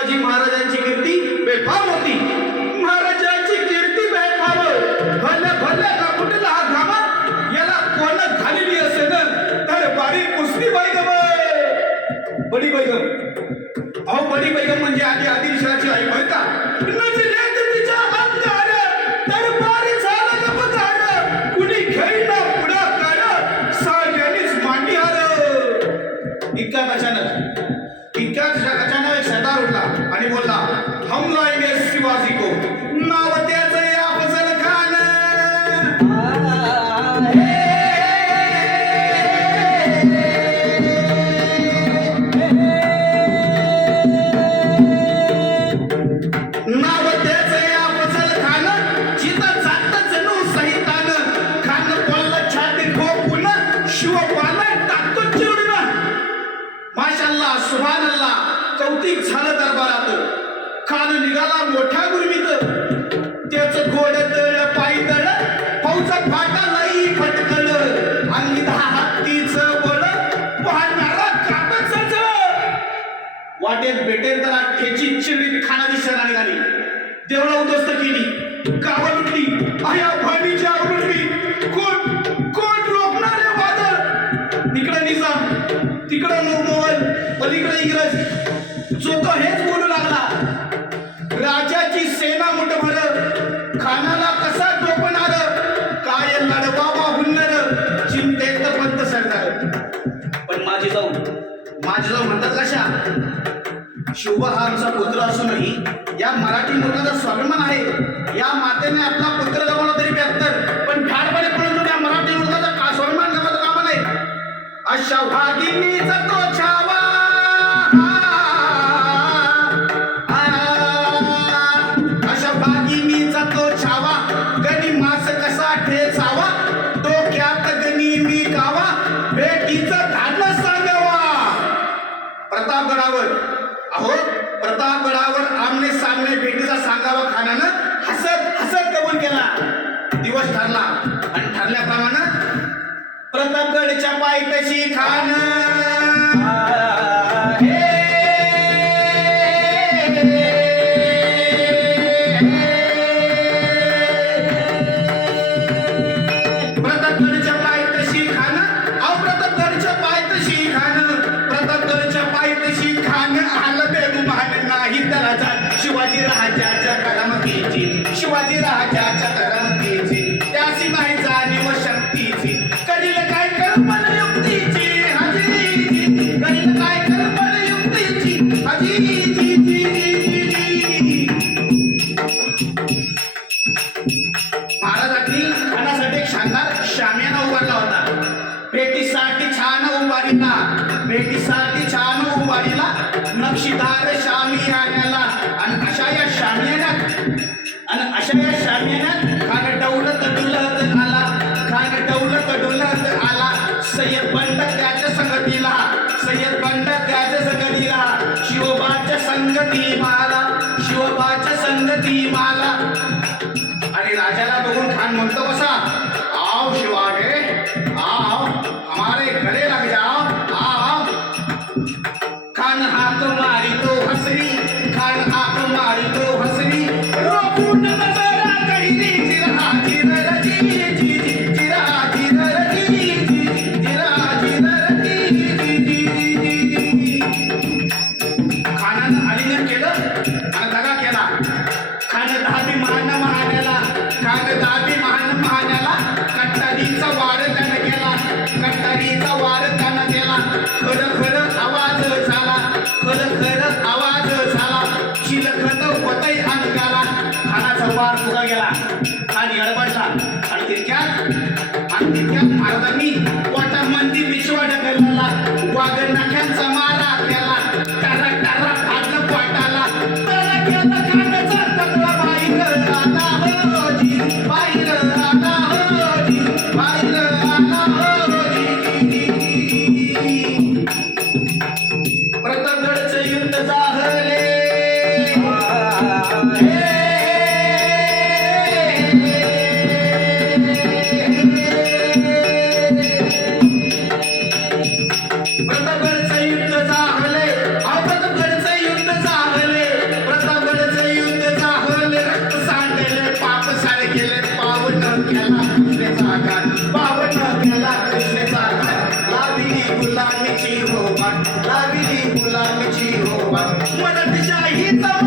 शिवाजी महाराजांची कीर्ती बेफाम होती. महाराजांची कीर्ती बेफाम. भले भले कुठला हा घामा याला कोण घालेली असेल तर बारी कुस्ती बैगम. बडी बैगम, अहो बडी बैगम म्हणजे आधी आदिलशाची आई बरं का. नजले तिच्या अंगार तर बारी झालं गपगार. कुणी घेईना पुढाकार साऱ्यांनीच मांडी हार. इतक्यात अचानक एक सरदार उठला आणि बोलला, हम लाएंगे शिवाजी को. नाव त्याचं आहे अफजल खान. नाव त्याचं आहे अफजल खान. जिथं जातं जणू सहितानं. खान बोलला छाती ठोकून, शिवपाला टाकतो चिरडून. माशाल्लाह सुभानल्लाह कौतिक झालं दरबारात. खान निघाला मोठ्या गुरमीत. त्याचं घोड तळ पायी तळ फौजा फाटालाही फटकल. अंगी 10 हत्तीचं बळ पाहणारा कापच. वाटेत भेटेल तर अख्खेची चिरडीत खानाची सेना निघाली. देवळा उद्ध्वस्त केली, गावं लुटली, आया भाडीची आग लुटली. कोण रोखणार आहे वादळ. इकडे निजाम, तिकडे मोगल, पलीकडे इंग्रज. जो तो हेच बोलू लागला, राजाची सेना मुठभर. खानाला कसा टोपणार. काय लढवावा हुन्नर. चिंतेत पंत सरदार. पण माझी जाऊ म्हणतात कशा. शिवबा हा आमचा पुत्र असूनही या मराठी मुलाचा स्वाभिमान आहे. या मातेने आपला पुत्र गमावला तरी 72, पण ठाडपणे पळून या मराठी मुलाचा का स्वाभिमान गमावता कामा नाही. अशा भागिनीचा तो छावा. अशा भागिनीचा तो छावा. गणी मास कसा ठेचावा. डोक्यात गणी मी गावा. भेटीचं धाडलं सांगावा. प्रतापगडावर आमने सामने भेटीचा सांगावा खानानं हसत कबूल केला. दिवस ठरला आणि ठरल्याप्रमाणे प्रतापगडच्या पायथ्याशी खान. प्रतापगडच्या पायथ्याशी खान. प्रतापगडच्या पायथ्याशी खान. प्रतापगडच्या पायथ्याशी खान. आलं बेगुमान नाही त्याला जात. शिवाजी राजाच्या करामतीची. शिवाजी राजाच्या करामतीची. त्याची नाही जाणीव शक्तीची. करील काय कल्पना युक्तीची. हजीजी करील काय कल्पना युक्तीची. हजीजी. महाराजांनी खानासाठी एक शानदार शामियाना उभारला होता. भेटीसाठी छान उभारीला नक्षीदार शामियान्याला. आणि अशा या शामियान्यात खान डौलत डुलत आला. सय्यद बंड त्याच्या संगतीला. शिवबाच्या संगती माला. आणि राजाला बघून खान म्हणतो कसा, आओ शिवागे आओ हमारे गले लग जाओ आओ. खान हाक मारितो हसरी. रोकून नजरा कहिली. खानानं आलिंगन केलं आणि दगा केला. खान दाबी महान महान्याला. कट्टारीचा वार त्यानं केला. खरं आवाज झाला. चिलखत होतय अंगाला. खानाचा वार पुढे गेला. खान येडपडला आणि तितक्यात महाराजांनी पोटात मंदी पिशवा ढकलला. वाघ नाक्यांचा मारा केला. टारा फाटलं पोटाला. केलं खानाचा तगडा बाहेर आला होजी. प्रतापगडचं युद्ध झाले. प्रतापगडचं युद्ध झाले. केला कृष्णेचा घाट पावन केला कृष्णेचा घाट लाविली गुलामीची रोपाट लाविली गुलामीची रोपाट मराठी शाहीचा